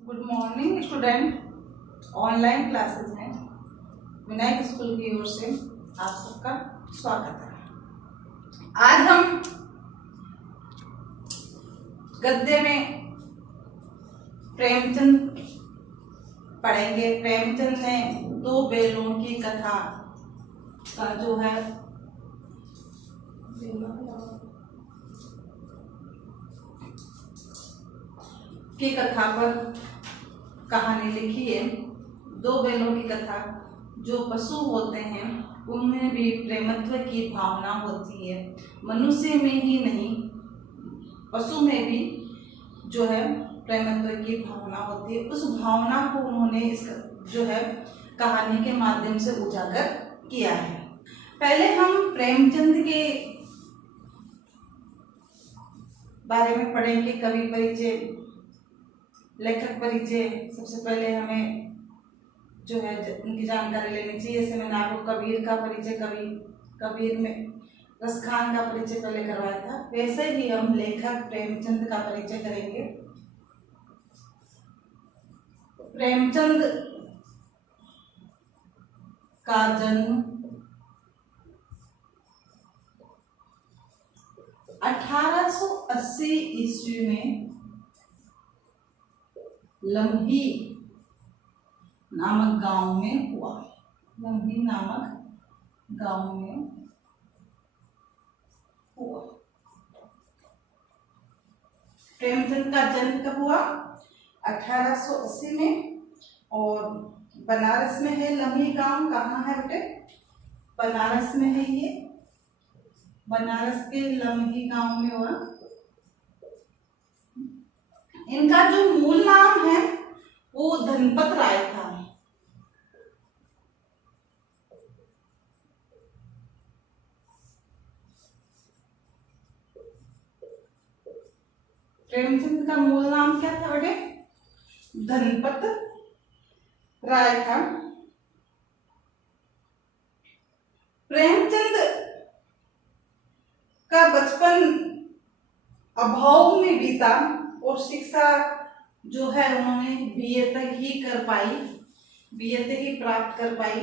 Good morning student. Online classes में Vinayak school की ओर से आप सबका स्वागत है। आज हम गद्य में प्रेमचंद पढ़ेंगे। प्रेमचंद ने दो बेलों की कथा का जो है की कथा पर कहानी लिखी है। दो बैलों की कथा। जो पशु होते हैं उनमें भी प्रेमत्व की भावना होती है। मनुष्य में ही नहीं, पशु में भी जो है प्रेमत्व की भावना होती है। उस भावना को उन्होंने इस जो है कहानी के माध्यम से उजागर किया है। पहले हम प्रेमचंद के बारे में पढ़ेंगे। कवि परिचय, लेखक परिचय। सबसे पहले हमें जो है उनकी जानकारी लेनी चाहिए। जैसे मैंने आपको कबीर का परिचय, कबीर में रसखान का परिचय पहले करवाया था, वैसे ही हम लेखक प्रेमचंद का परिचय करेंगे। प्रेमचंद का जन्म 1880 ईस्वी में लम्ही नामक गांव में हुआ। लम्ही नामक गांव में हुआ। प्रेमचंद का जन्म कब हुआ? 1880 में। और बनारस में है लम्ही गांव। कहाँ है बेटे? बनारस में है ये। बनारस के लम्ही गांव में हुआ। इनका जो मूल नाम है वो धनपत राय था। प्रेमचंद का मूल नाम क्या था बेटे? धनपत राय था। प्रेमचंद का बचपन अभाव में बीता और शिक्षा जो है उन्होंने बीए तक ही कर पाई, बीए तक ही प्राप्त कर पाई।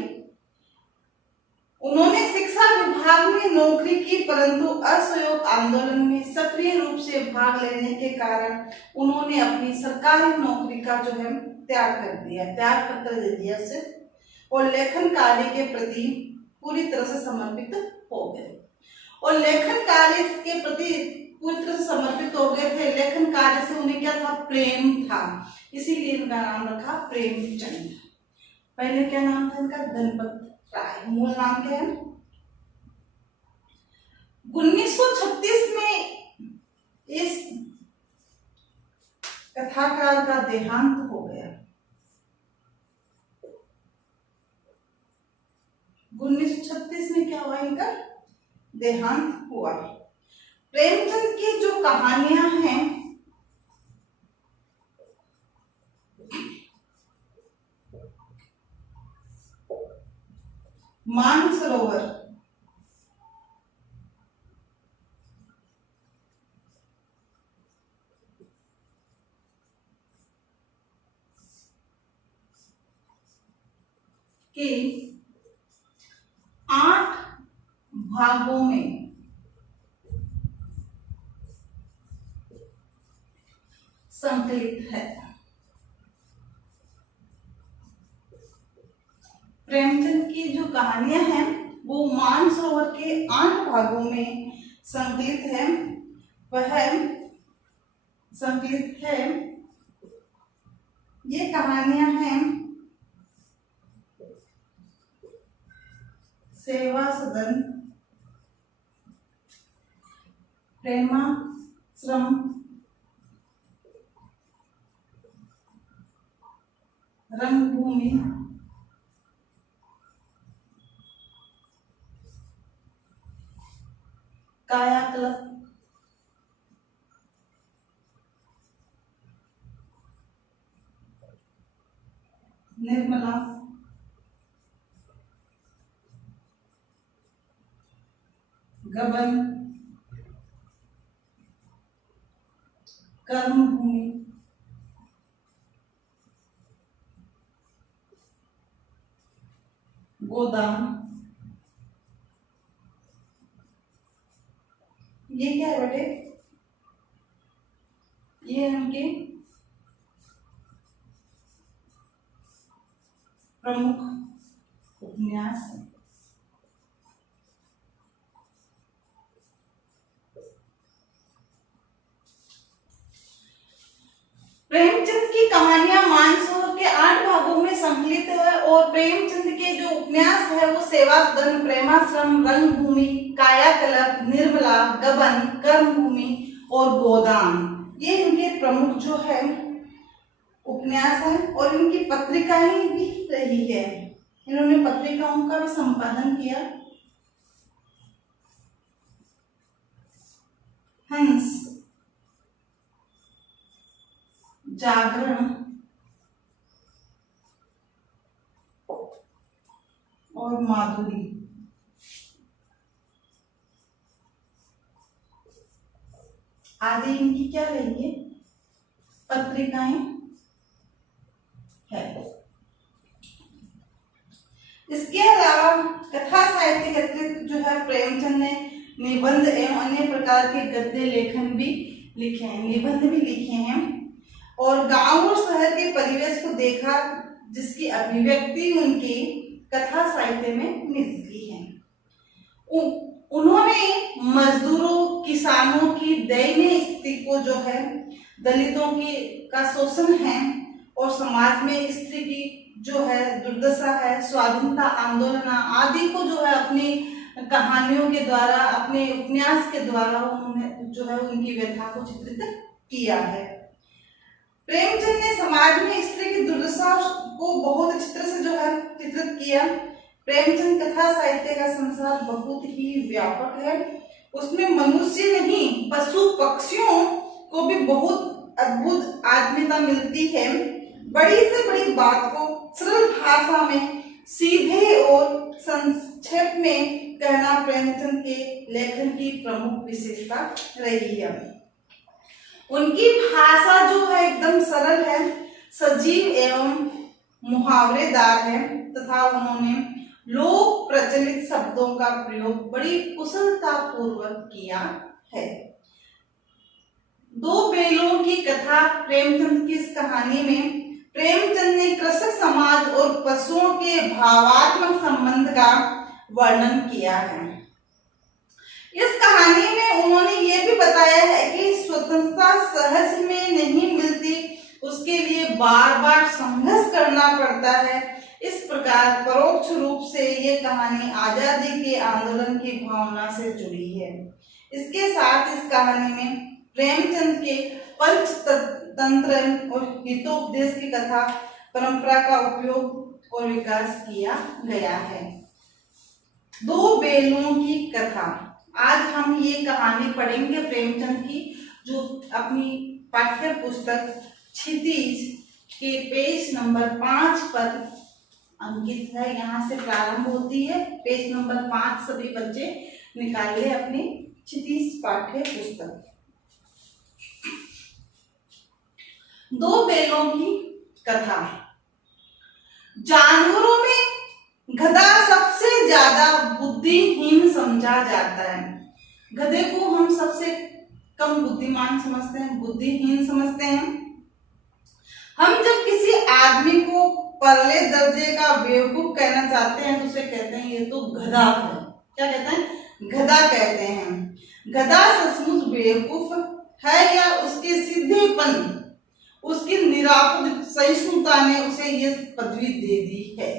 उन्होंने शिक्षा विभाग में नौकरी की, परंतु असहयोग आंदोलन में सक्रिय रूप से भाग लेने के कारण उन्होंने अपनी सरकारी नौकरी का जो है त्याग कर दिया, त्याग पत्र दे दिया उसे, और लेखन कार्य के प्रति पूरी तरह से समर्पित हो गए। और लेखन कार्य के प्रति पूरी तरह से समर्पित हो गए थे। लेखन कार्य से उन्हें क्या था? प्रेम था। इसीलिए इनका नाम रखा प्रेमचंद। पहले क्या नाम था इनका? धनपत राय। मूल नाम क्या है? 1936 में इस कथाकार का देहांत हो गया। 1936 में क्या हुआ? इनका देहांत हुआ। प्रेमचंद की जो कहानियां हैं मानसरोवर, के 8 भागों में संकलित है। प्रेमचंद की जो कहानियां हैं वो मानसरोवर के 8 भागों में संकलित है। वह संकलित है। ये कहानियां हैं सेवा सदन, प्रेमाश्रम, रंगभूमि, कायाकल्प, निर्मला, गबन, कर्मभूमि, गोदाम। ये क्या है बेटे? ये उनके प्रमुख उपन्यास है। प्रेमचंद की कहानियां मानसरोवर के 8 भागों में संकलित है और प्रेमचंद के जो उपन्यास है वो सेवा सदन, प्रेमाश्रम, रंगभूमि, कायाकल्प, निर्मला, गबन, कर्मभूमि और गोदान, ये इनके प्रमुख जो है उपन्यास है। और इनकी पत्रिकाएं भी रही है, इन्होंने पत्रिकाओं का भी संपादन किया। हंस, जागरण और माधुरी, आदि इनकी क्या रही है? पत्रिकाएं है। इसके अलावा कथा साहित्य के अतिरिक्त जो है प्रेमचंद ने निबंध एवं अन्य प्रकार के गद्य लेखन भी लिखे हैं, निबंध भी लिखे हैं। और गांव और शहर के परिवेश को देखा जिसकी अभिव्यक्ति उनकी कथा साहित्य में मिलती है। उन्होंने मजदूरों, किसानों की दयनीय स्थिति को जो है, दलितों की का शोषण है और समाज में स्त्री की जो है दुर्दशा है, स्वाधीनता आंदोलन आदि को जो है अपनी कहानियों के द्वारा, अपने उपन्यास के द्वारा उन्होंने जो है उनकी व्यथा को चित्रित किया है। प्रेमचंद ने समाज में स्त्री की दुर्दशा को बहुत अच्छी तरह से जो है चित्रित किया। प्रेमचंद कथा साहित्य का संसार बहुत ही व्यापक है, उसमें मनुष्य नहीं पशु पक्षियों को भी बहुत अद्भुत आत्मीयता मिलती है। बड़ी से बड़ी बात को सरल भाषा में सीधे और संक्षेप में कहना प्रेमचंद के लेखन की प्रमुख विशेषता रही है। उनकी भाषा जो है एकदम सरल है, सजीव एवं मुहावरेदार है तथा उन्होंने लोक प्रचलित शब्दों का प्रयोग बड़ी कुशलता पूर्वक किया है। दो बेलों की कथा प्रेमचंद की इस कहानी में प्रेमचंद ने कृषक समाज और पशुओं के भावात्मक संबंध का वर्णन किया है। इस कहानी में उन्होंने ये भी बताया है कि स्वतंत्रता सहज में नहीं मिलती, उसके लिए बार बार संघर्ष करना पड़ता है। इस प्रकार परोक्ष रूप से ये कहानी आजादी के आंदोलन की भावना से जुड़ी है। इसके साथ इस कहानी में प्रेमचंद के पंचतंत्र और हितोपदेश की कथा परंपरा का उपयोग और विकास किया गया है। दो बेलों की कथा, आज हम ये कहानी पढ़ेंगे प्रेमचंद की, जो अपनी पाठ्य पुस्तक क्षितिज के पेज नंबर 5 पर अंकित है। यहाँ से प्रारंभ होती है, पेज नंबर 5 सभी बच्चे निकालिए अपनी क्षितिज पाठ्य पुस्तक। दो बैलों की कथा। जानवरों में गधा सबसे ज्यादा बुद्धिहीन समझा जाता है। गधे को हम सबसे कम बुद्धिमान समझते हैं, बुद्धिहीन समझते हैं। हम जब किसी आदमी को परले दर्जे का बेवकूफ कहना चाहते हैं तो उसे कहते हैं ये तो गधा है। क्या कहते हैं? गधा कहते हैं। गधा सचमुच बेवकूफ है या उसके सीधेपन, उसकी निरापद सहिष्णुता ने उसे ये पदवी दे दी है।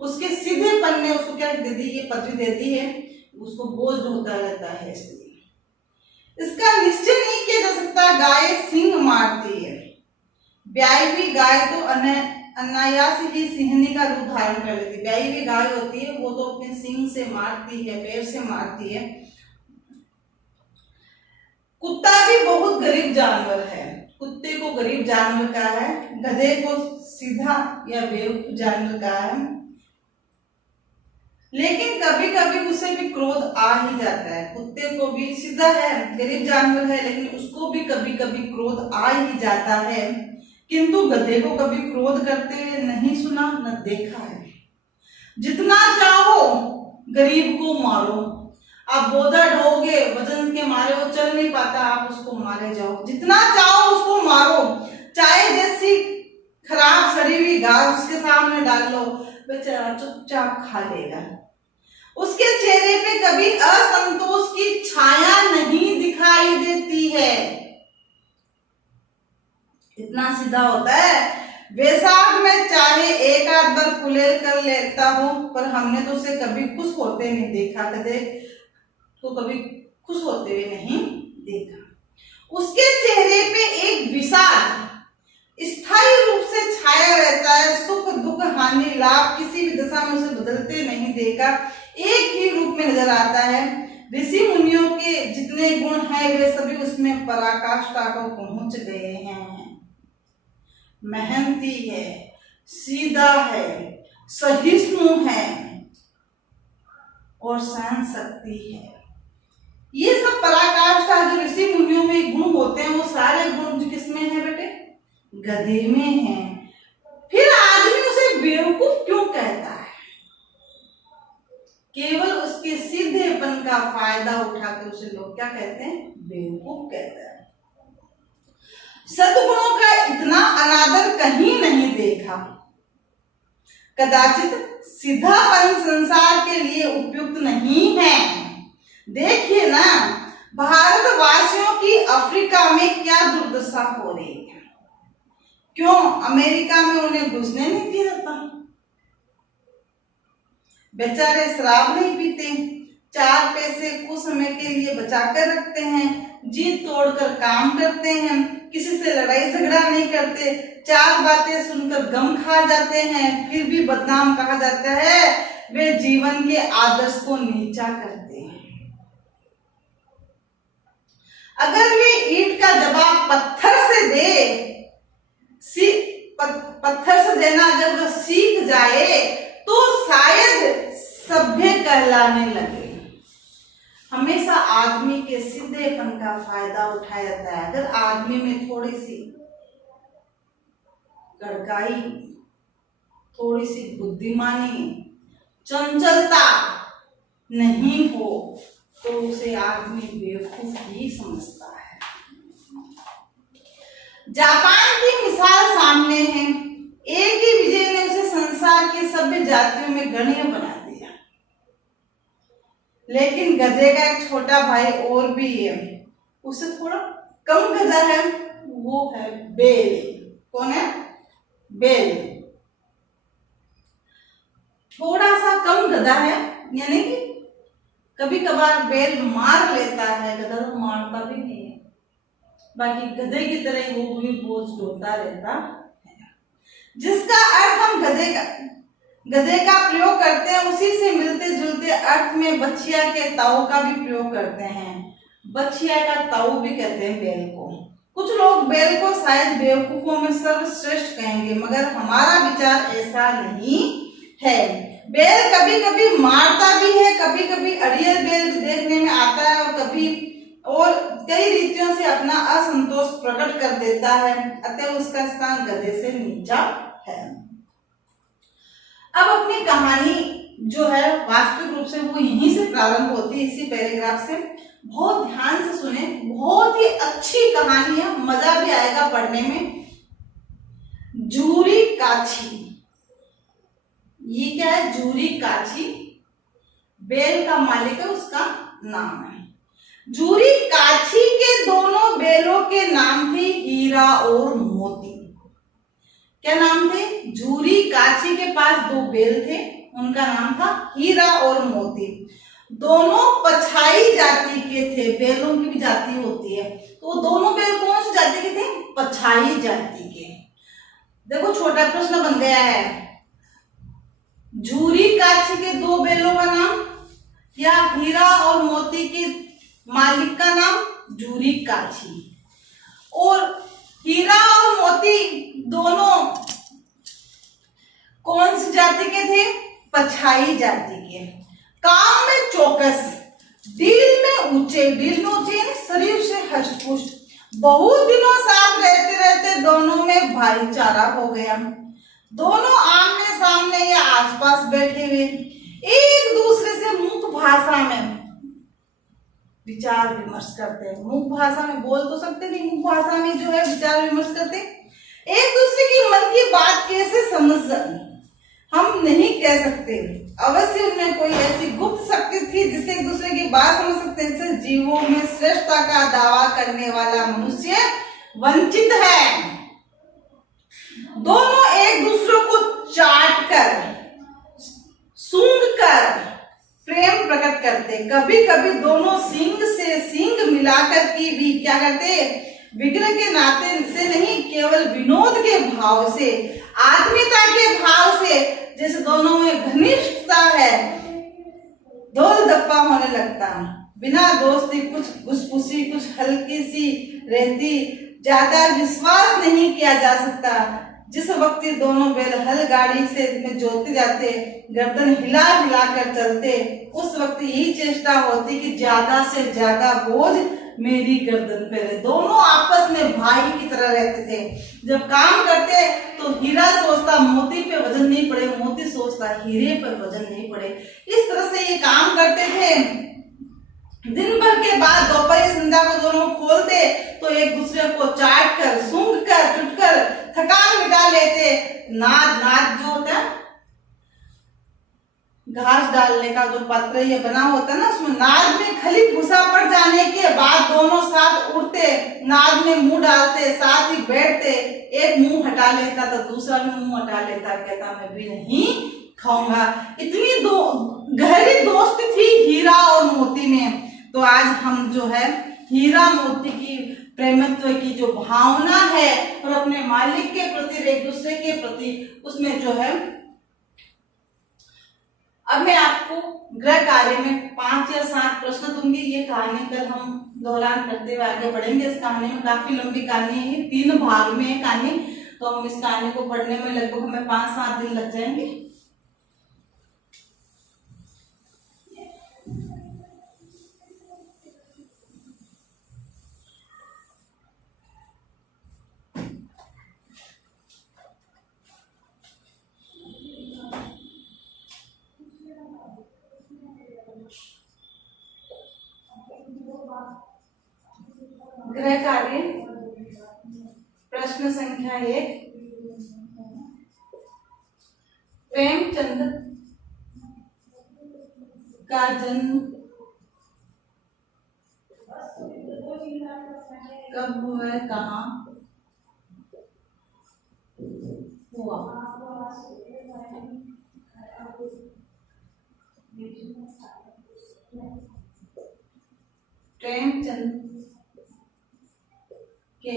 उसके सीधेपन ने उसको क्या दे दी? ये पदवी दे दी है। उसको बोझ होता रहता है। इसलिए इसका निश्चय नहीं किया जा सकता। गाय सिंह मारती है, ब्याई हुई गाय तो अनायास ही सिंहनी का रूप धारण कर लेती है। ब्याई हुई गाय होती है वो तो अपने सिंह से मारती है, पैर से मारती है। कुत्ता भी बहुत गरीब जानवर है, कुत्ते को गरीब जानवर कहा है, गधे को सीधा या बेवकूफ जानवर कहा है। लेकिन कभी कभी उसे भी क्रोध आ ही जाता है। कुत्ते को भी सीधा है, गरीब जानवर है, लेकिन उसको भी कभी कभी क्रोध आ ही जाता है। किंतु गधे को कभी क्रोध करते नहीं सुना न देखा है। जितना चाहो गरीब को मारो, आप बोझा ढोगे, वजन के मारे वो चल नहीं पाता, आप उसको मारे जाओ, जितना चाहो उसको मारो, चाहे जैसी खराब सड़ी हुई घास उसके सामने डाल लो, बेचारा चुपचाप खा लेगा। उसके चेहरे पे कभी असंतोष की छाया नहीं दिखाई देती है। इतना सीधा होता है। वैशाख में चाहे एक आध बार कुलेल कर लेता हो, पर हमने तो उसे कभी खुश होते नहीं देखा, कदे तो कभी खुश होते हुए नहीं देखा। उसके चेहरे पे एक विषाद स्थायी रूप से छाया रहता है। सुख दुख हानि लाभ किसी भी दशा में उसे बदलते नहीं देखा, एक ही रूप में नजर आता है। ऋषि मुनियों के जितने गुण हैं वे सभी उसमें पराकाष्ठा को पहुंच गए हैं। मेहनती है, सीधा है, सहिष्णु है और सहन शक्ति है। ये सब पराकाष्ठा जो ऋषि मुनियों में गुण होते हैं, वो सारे गुण किसमें है बेटे? गधे में है। फिर आदमी उसे बेवकूफ क्यों कहता है? केवल उसके सीधेपन का फायदा उठाकर उसे लोग क्या कहते हैं? बेवकूफ कहते हैं। सद्गुणों का इतना अनादर कहीं नहीं देखा। कदाचित सीधापन संसार के लिए उपयुक्त नहीं है। देखिए ना, भारतवासियों की अफ्रीका में क्या दुर्दशा हो रही है। क्यों अमेरिका में उन्हें घुसने नहीं दिया जाता? बेचारे शराब नहीं पीते, 4 पैसे कुछ समय के लिए बचा कर रखते हैं, जी तोड़कर काम करते हैं, किसी से लड़ाई झगड़ा नहीं करते, 4 बातें सुनकर गम खा जाते हैं, फिर भी बदनाम कहा जाता है। वे जीवन के आदर्श को नीचा करते हैं। अगर वे ईंट का जवाब पत्थर से दे, पत्थर से देना जब वह सीख जाए तो शायद सभ्य कहलाने लगे। हमेशा आदमी के सीधेपन का फायदा उठाया जाता है। अगर आदमी में थोड़ी सी कड़काई, थोड़ी सी बुद्धिमानी, चंचलता नहीं हो तो उसे आदमी बेवकूफ ही समझता है। जापान की मिसाल सामने है। एक ही विजय ने उसे संसार के सभ्य जातियों में गण्य बना दिया। लेकिन गधे का एक छोटा भाई और भी है, उससे थोड़ा कम गधा है, वो है बेल। कौन है? बेल। थोड़ा सा कम गधा है, यानी कि कभी कभार बेल मार लेता है, गधा तो मारता भी नहीं है। बाकी गधे की तरह वो भी बोझ ढोता रहता है। जिसका अर्थ हम गधे का प्रयोग करते हैं, उसी से मिलते जुलते अर्थ में बछिया के ताऊ का भी प्रयोग करते हैं। बछिया का ताऊ भी कहते हैं बेल को। कुछ लोग बेल को शायद बेवकूफों में सर्वश्रेष्ठ कहेंगे, मगर हमारा विचार ऐसा नहीं है। बेल कभी कभी मारता भी है, कभी कभी अड़ियल बेल भी देखने में आता है, और कई रीतियों से अपना असंतोष प्रकट कर देता है। अतः उसका स्थान गधे से नीचा है। अब अपनी कहानी जो है वास्तविक रूप से वो यहीं से प्रारंभ होती है, इसी पैराग्राफ से। बहुत ध्यान से सुने, बहुत ही अच्छी कहानी है, मजा भी आएगा पढ़ने में। जूरी काछी, ये क्या है? जूरी काछी बेल का मालिक है, उसका नाम है। जूरी काछी के दोनों बेलों के नाम थे हीरा और मोती। क्या नाम थे? जूरी काछी के पास 2 बेल थे, उनका नाम था हीरा और मोती। दोनों पछाई जाति के थे। बेलों की भी जाति होती है, तो दोनों बेल कौन सी जाति के थे? पछाई जाति के। देखो छोटा प्रश्न बन गया है, जूरी काछी के 2 बेलों का नाम या हीरा और मोती के मालिक का नाम? जूरी काछी। और हीरा और मोती दोनों कौन सी जाति के थे? पछाई जाति के। काम में चौकस, दिल में ऊंचे, दिल में ऊंचे शरीर से हष्टपुष्ट। बहुत दिनों साथ रहते रहते दोनों में भाईचारा हो गया। दोनों आमने सामने या आसपास बैठे हुए एक दूसरे से मुख भाषा में विचार विमर्श करते हैं। मुख भाषा में बोल तो सकते नहीं, मुख भाषा में जो है विचार विमर्श करते। एक दूसरे की मन की बात कैसे समझ हम नहीं कह सकते, अवश्य उनमें कोई ऐसी गुप्त शक्ति थी जिससे एक दूसरे की बात समझ सकते। जैसे जीवों में श्रेष्ठता का दावा करने वाला मनुष्य वंचित है। दोनों एक दूसरे को चाट कर सूंघ कर प्रेम प्रकट करते। कभी कभी दोनों सींग से सींग मिलाकर की भी क्या करते, विग्रह के नाते से नहीं, केवल विनोद के भाव से, आत्मीयता के भाव से, जैसे दोनों में घनिष्ठता है, धोल धप्पा होने लगता। बिना दोस्ती कुछ घुसपुसी, कुछ हल्की सी रहती, ज्यादा विश्वास नहीं किया जा सकता। जिस वक्त दोनों बैल हल गाड़ी से में जोते जाते, गर्दन हिला हिला कर चलते, उस वक्त यही चेष्टा होती कि ज्यादा से ज्यादा बोझ मेरी गर्दन पे रहे। दोनों आपस में भाई की तरह रहते थे। जब काम करते तो हीरा सोचता मोती पे वजन नहीं पड़े, मोती सोचता हीरे पर वजन नहीं पड़े। इस तरह से ये काम करते थे। दिन भर के बाद दोपहर संध्या को दोनों खोलते तो एक दूसरे को चाट कर, सूंघ कर, चुट कर थकान मिटा लेते। नाद जो होता है घास डालने का जो पत्र ये बना होता है ना, उसमें नाद में खली भूसा पड़ जाने के बाद दोनों साथ उड़ते, नाद में मुंह डालते, साथ ही बैठते। एक मुंह हटा लेता तो दूसरा भी मुंह हटा लेता, कहता मैं भी नहीं खाऊंगा। इतनी गहरी दोस्ती थी हीरा और मोती में। तो आज हम जो है हीरा मोती की प्रेमत्व की जो भावना है और अपने मालिक के प्रति, एक दूसरे के प्रति, उसमें जो है, अब मैं आपको गृह कार्य में 5 या 7 प्रश्न दूंगी। ये कहानी कल हम दोहरान करते हुए आगे बढ़ेंगे। इस कहानी में काफी लंबी कहानी है, 3 भाग में है कहानी, तो हम इस कहानी को पढ़ने में लगभग हमें 5-7 दिन लग जाएंगे। गृह कार्य प्रश्न संख्या 1। प्रेमचंद का जन्म कब हुआ, कहाँ हुआ? प्रेमचंद के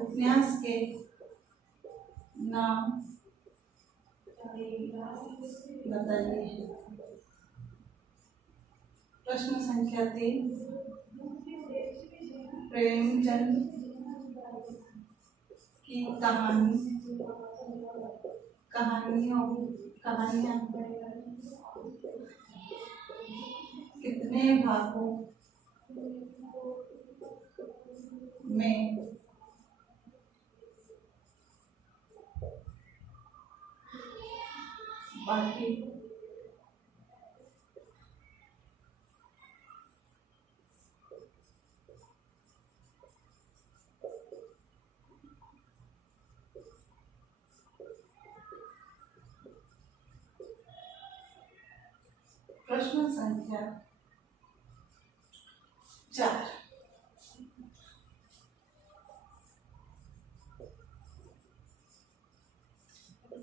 उपन्यास के नाम बताइए। प्रश्न संख्या 3। प्रेमचंद की कहानियां कितने भागों में बाकी? प्रश्न संख्या 4।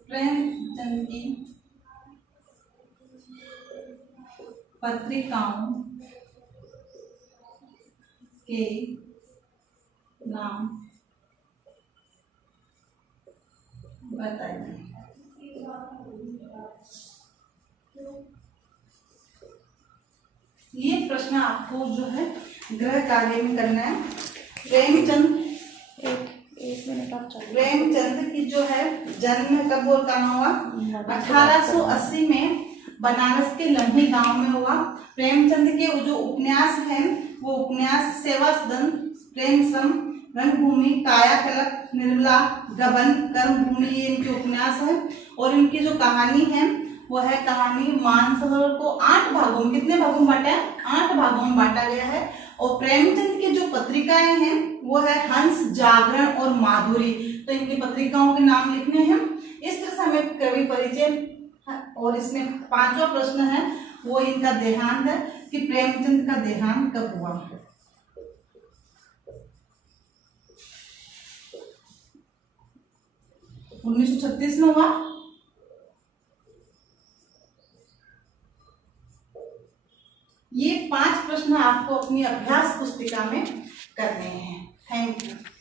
प्रेमचंद की पत्रिकाओं के नाम बताइए। ये प्रश्न आपको जो है गृह कार्य में करना है। प्रेमचंद प्रेमचंद की जो है जन्म कब और कहाँ हुआ? 1880 में बनारस के लम्ही गांव में हुआ। प्रेमचंद के जो उपन्यास हैं वो उपन्यास सेवा सदन, प्रेम सम, रंगभूमि, कायाकल्प, निर्मला, गबन, कर्मभूमि, ये इनके उपन्यास है। और इनकी जो कहानी है वो है कहानी मानसरोवर को 8 भागों में, कितने भागों में बांटा है? 8 भागों में बांटा गया है। और प्रेमचंद की जो पत्रिकाएं हैं वो है हंस, जागरण और माधुरी। तो इनकी पत्रिकाओं के नाम लिखने हैं। इस तरह से हमें कवि परिचय, और इसमें 5वां प्रश्न है वो इनका देहांत है कि प्रेमचंद का देहांत कब हुआ? 1936 में हुआ। ये 5 प्रश्न आपको अपनी अभ्यास पुस्तिका में करने हैं। Thank you.